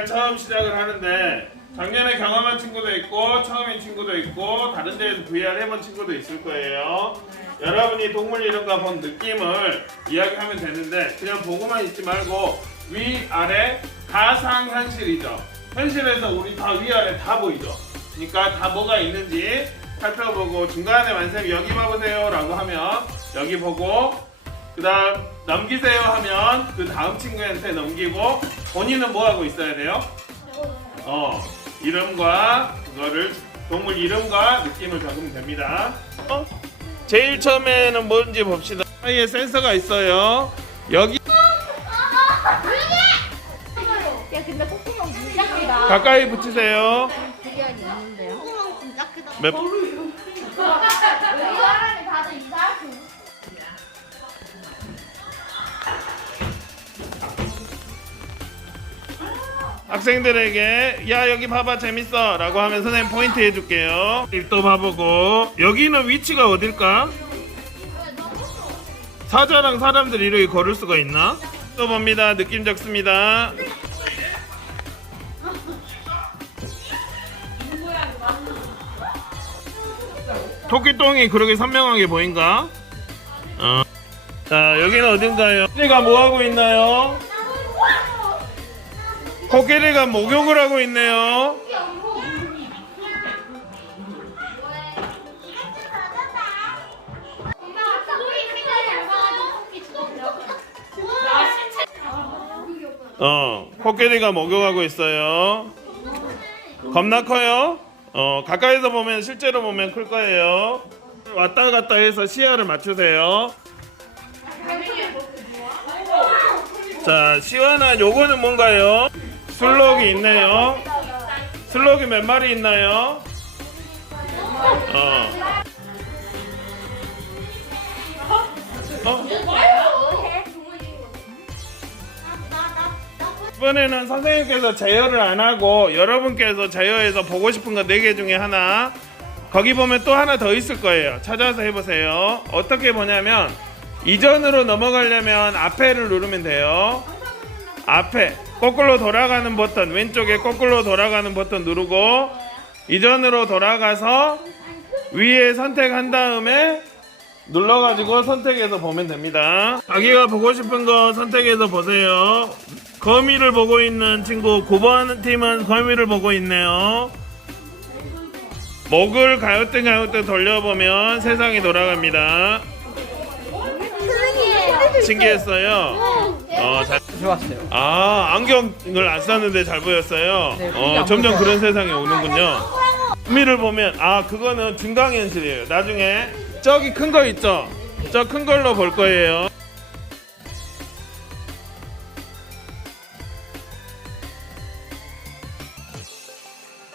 VR 처음 시작을 하는데 작년에 경험한 친구도 있고 처음인 친구도 있고 다른 데에서 VR 해본 친구도 있을 거예요. 여러분이 동물 이름과 본 느낌을 이야기하면 되는데 그냥 보고만 있지 말고 위 아래 가상 현실이죠. 현실에서 우리 다 위아래 다 보이죠. 그러니까 다 뭐가 있는지 살펴보고 중간에 만쌤 여기 봐보세요라고 하면 여기 보고 그 다음 넘기세요 하면 그 다음 친구한테 넘기고 본인은 뭐 하고 있어야 돼요? 어 이름과 그거를 동물 이름과 느낌을 적으면 됩니다. 어? 제일 처음에는 뭔지 봅시다. 사이에 센서가 있어요. 여기 야 근데 콧구멍 진짜 크다. 가까이 붙이세요. 비결이 있는데요. 콧구멍 진짜 크다. 몇 학생들에게 야 여기 봐봐 재밌어 라고 하면 선생님 포인트 해줄게요 또 봐보고 여기는 위치가 어딜까? 사자랑 사람들 이렇게 걸을 수가 있나? 또 봅니다 느낌 적습니다 토끼똥이 그렇게 선명하게 보인가? 어. 자 여기는 어딘가요? 얘가 뭐하고 있나요? 코끼리가 목욕을 하고 있네요. 어, 코끼리가 목욕하고 있어요. 겁나 커요. 어, 가까이서 보면 실제로 보면 클 거예요. 왔다 갔다 해서 시야를 맞추세요. 자, 시원한 요거는 뭔가요? 슬록이 있네요. 슬록이 몇 마리 있나요? 어. 어? 이번에는 선생님께서 제어를 안 하고 여러분께서 제어해서 보고 싶은 거 네 개 중에 하나 거기 보면 또 하나 더 있을 거예요. 찾아서 해보세요. 어떻게 보냐면 이전으로 넘어가려면 앞에를 누르면 돼요. 앞에 거꾸로 돌아가는 버튼 왼쪽에 거꾸로 돌아가는 버튼 누르고 이전으로 돌아가서 위에 선택한 다음에 눌러가지고 선택해서 보면 됩니다. 자기가 보고 싶은 거 선택해서 보세요. 거미를 보고 있는 친구 9번 팀은 거미를 보고 있네요. 목을 가요등 가요등 돌려보면 세상이 돌아갑니다. 신기했어요. 어, 잘, 좋았어요. 아 안경을 안 썼는데 잘 보였어요. 네, 그게 어 안 점점 보여요. 그런 세상이 오는군요. 의미를 보면 아 그거는 증강현실이에요. 나중에 저기 큰 거 있죠. 저 큰 걸로 볼 거예요.